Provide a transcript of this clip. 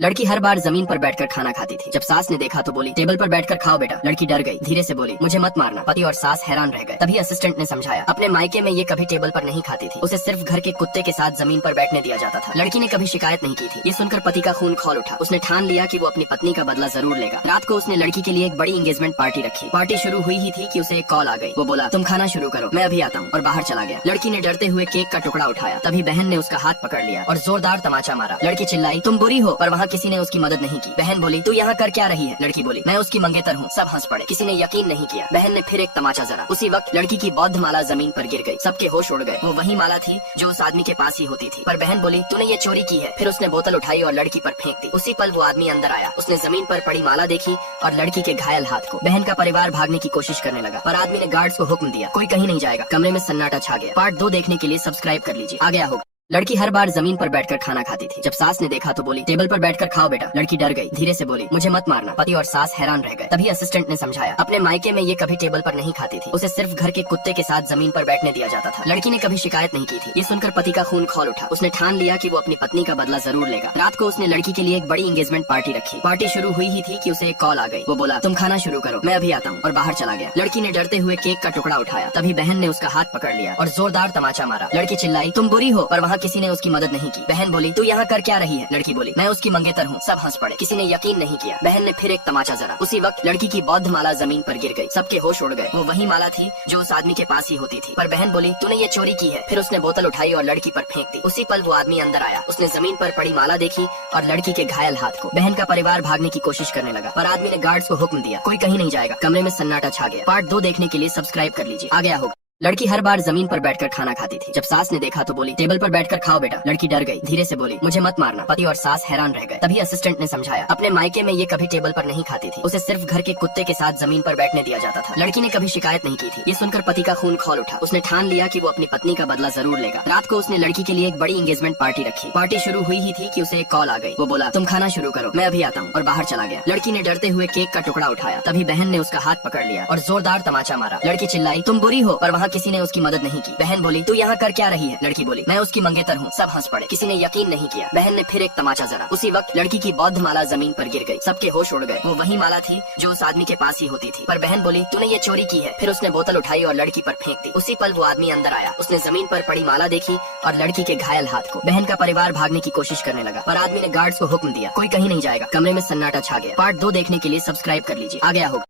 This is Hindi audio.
लड़की हर बार जमीन पर बैठकर खाना खाती थी। जब सास ने देखा तो बोली, टेबल पर बैठकर खाओ बेटा। लड़की डर गई, धीरे से बोली, मुझे मत मारना। पति और सास हैरान रह गए। तभी असिस्टेंट ने समझाया, अपने मायके में ये कभी टेबल पर नहीं खाती थी, उसे सिर्फ घर के कुत्ते के साथ जमीन पर बैठने दिया जाता था। लड़की ने कभी शिकायत नहीं की थी। ये सुनकर पति का खून खौल उठा। उसने ठान लिया कि वो अपनी पत्नी का बदला जरूर लेगा। रात को उसने लड़की के लिए एक बड़ी एंगेजमेंट पार्टी रखी। पार्टी शुरू हुई ही थी कि उसे एक कॉल आ गई। वो बोला, तुम खाना शुरू करो, मैं अभी आता हूँ, और बाहर चला गया। लड़की ने डरते हुए केक का टुकड़ा उठाया। तभी बहन ने उसका हाथ पकड़ लिया और जोरदार तमाचा मारा। लड़की चिल्लाई, तुम बुरी हो, पर वहाँ किसी ने उसकी मदद नहीं की। बहन बोली, तू यहाँ कर क्या रही है? लड़की बोली, मैं उसकी मंगेतर हूँ। सब हंस पड़े। किसी ने यकीन नहीं किया। बहन ने फिर एक तमाचा जरा। उसी वक्त लड़की की बौद्ध माला जमीन पर गिर गई। सबके होश उड़ गए। वो वही माला थी जो उस आदमी के पास ही होती थी। पर बहन बोली, तूने ये चोरी की है। फिर उसने बोतल उठाई और लड़की पर फेंक दी। उसी पल वो आदमी अंदर आया। उसने जमीन पर पड़ी माला देखी और लड़की के घायल हाथ को। बहन का परिवार भागने की कोशिश करने लगा, पर आदमी ने गार्ड्स को हुक्म दिया, कोई कहीं नहीं जाएगा। कमरे में सन्नाटा छा गया। पार्ट 2 देखने के लिए सब्सक्राइब कर लीजिए, आ गया होगा। लड़की हर बार जमीन पर बैठकर खाना खाती थी। जब सास ने देखा तो बोली, टेबल पर बैठकर खाओ बेटा। लड़की डर गई, धीरे से बोली, मुझे मत मारना। पति और सास हैरान रह गए। तभी असिस्टेंट ने समझाया, अपने मायके में ये कभी टेबल पर नहीं खाती थी, उसे सिर्फ घर के कुत्ते के साथ जमीन पर बैठने दिया जाता था। लड़की ने कभी शिकायत नहीं की थी। ये सुनकर पति का खून खौल उठा। उसने ठान लिया कि वो अपनी पत्नी का बदला जरूर लेगा। रात को उसने लड़की के लिए एक बड़ी एंगेजमेंट पार्टी रखी। पार्टी शुरू हुई ही थी कि उसे एक कॉल आ गई। वो बोला, तुम खाना शुरू करो, मैं अभी आता हूँ, और बाहर चला गया। लड़की ने डरते हुए केक का टुकड़ा उठाया। तभी बहन ने उसका हाथ पकड़ लिया और जोरदार तमाचा मारा। लड़की चिल्लाई, तुम बुरी हो, पर वहाँ किसी ने उसकी मदद नहीं की। बहन बोली, तू यहाँ कर क्या रही है? लड़की बोली, मैं उसकी मंगेतर हूँ। सब हंस पड़े। किसी ने यकीन नहीं किया। बहन ने फिर एक तमाचा जरा। उसी वक्त लड़की की बौद्ध माला जमीन पर गिर गई। सबके होश उड़ गए। वो वही माला थी जो उस आदमी के पास ही होती थी। पर बहन बोली, तूने ये चोरी की है। फिर उसने बोतल उठाई और लड़की पर फेंक दी। उसी पल वो आदमी अंदर आया। उसने जमीन पर पड़ी माला देखी और लड़की के घायल हाथ को। बहन का परिवार भागने की कोशिश करने लगा, पर आदमी ने गार्ड्स को हुक्म दिया, कोई कहीं नहीं जाएगा। कमरे में सन्नाटा छा गया। पार्ट 2 देखने के लिए सब्सक्राइब कर लीजिए, आ गया होगा। लड़की हर बार जमीन पर बैठकर खाना खाती थी। जब सास ने देखा तो बोली, टेबल पर बैठकर खाओ बेटा। लड़की डर गई, धीरे से बोली, मुझे मत मारना। पति और सास हैरान रह गए। तभी असिस्टेंट ने समझाया, अपने मायके में ये कभी टेबल पर नहीं खाती थी, उसे सिर्फ घर के कुत्ते के साथ जमीन पर बैठने दिया जाता था। लड़की ने कभी शिकायत नहीं की थी। ये सुनकर पति का खून खौल उठा। उसने ठान लिया कि वो अपनी पत्नी का बदला जरूर लेगा। रात को उसने लड़की के लिए एक बड़ी एंगेजमेंट पार्टी रखी। पार्टी शुरू हुई ही थी कि उसे एक कॉल आ गई। वो बोला, तुम खाना शुरू करो, मैं अभी आता हूँ, और बाहर चला गया। लड़की ने डरते हुए केक का टुकड़ा उठाया। तभी बहन ने उसका हाथ पकड़ लिया और जोरदार तमाचा मारा। लड़की चिल्लाई, तुम बुरी हो, पर वहाँ किसी ने उसकी मदद नहीं की। बहन बोली, तू यहाँ कर क्या रही है? लड़की बोली, मैं उसकी मंगेतर हूँ। सब हंस पड़े। किसी ने यकीन नहीं किया। बहन ने फिर एक तमाचा जरा। उसी वक्त लड़की की बौद्ध माला जमीन पर गिर गई। सबके होश उड़ गए। वो वही माला थी जो उस आदमी के पास ही होती थी। पर बहन बोली, तूने ये चोरी की है। फिर उसने बोतल उठाई और लड़की पर फेंक दी। उसी पल वो आदमी अंदर आया। उसने जमीन पर पड़ी माला देखी और लड़की के घायल हाथ को। बहन का परिवार भागने की कोशिश करने लगा, पर आदमी ने गार्ड्स को हुक्म दिया, कोई कहीं नहीं जाएगा। कमरे में सन्नाटा छा गया। पार्ट 2 देखने के लिए सब्सक्राइब कर लीजिए, आ गया होगा।